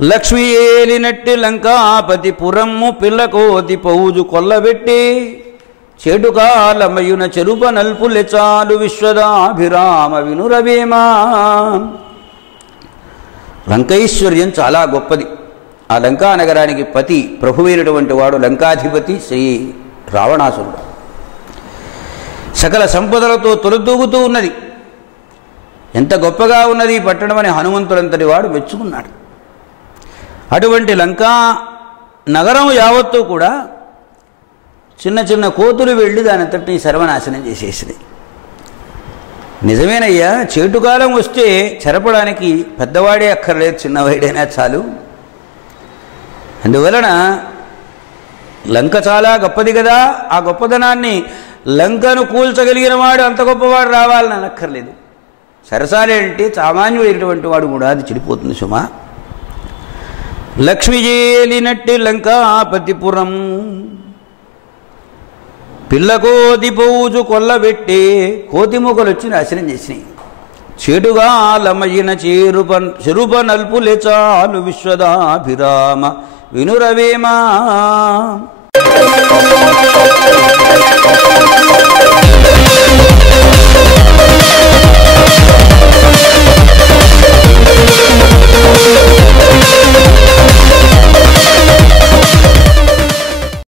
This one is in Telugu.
లక్ష్మి ఏలినట్టి లంకాపతి పురమ్ము పిల్లకోతి పౌజు కొల్లబెట్టి చెడుకాలమయున చెరుప నల్పులె చాలు విశ్వదాభిరామ వినురవేమా. లంకైశ్వర్యం చాలా గొప్పది. ఆ లంకా నగరానికి పతి ప్రభువైనటువంటి వాడు లంకాధిపతి శ్రీ రావణాసురుడు. సకల సంపదలతో తొలదూగుతూ ఉన్నది. ఎంత గొప్పగా ఉన్నది పట్టణమని హనుమంతుడంతటి వాడు మెచ్చుకున్నాడు. అటువంటి లంకా నగరం యావత్తూ కూడా చిన్న చిన్న కోతులు వెళ్ళి దానంతటిని సర్వనాశనం చేసేసినాయి నిజమేనయ్యా చేటుకాలం వస్తే చెరపడానికి పెద్దవాడే అక్కర్లేదు చిన్నవాడైనా చాలు. అందువలన లంక చాలా గొప్పది కదా ఆ గొప్పదనాన్ని లంకను కూల్చగలిగిన వాడు అంత గొప్పవాడు రావాలని అనక్కర్లేదు. సరసాలే అంటే సామాన్యుడైనటువంటి వాడు కూడా అది చెడిపోతుంది సుమా. లక్ష్మిజేలినట్టి లంకాపతిపురం. పిల్లకోది పోజు కొల్లబెట్టి కోతిముఖలు వచ్చి నాశనం చేసినాయి. చెడుగా లమయిన చేరుప చెరుప నల్పులే చాలు విశ్వదాభిరామ. వినురవేమా?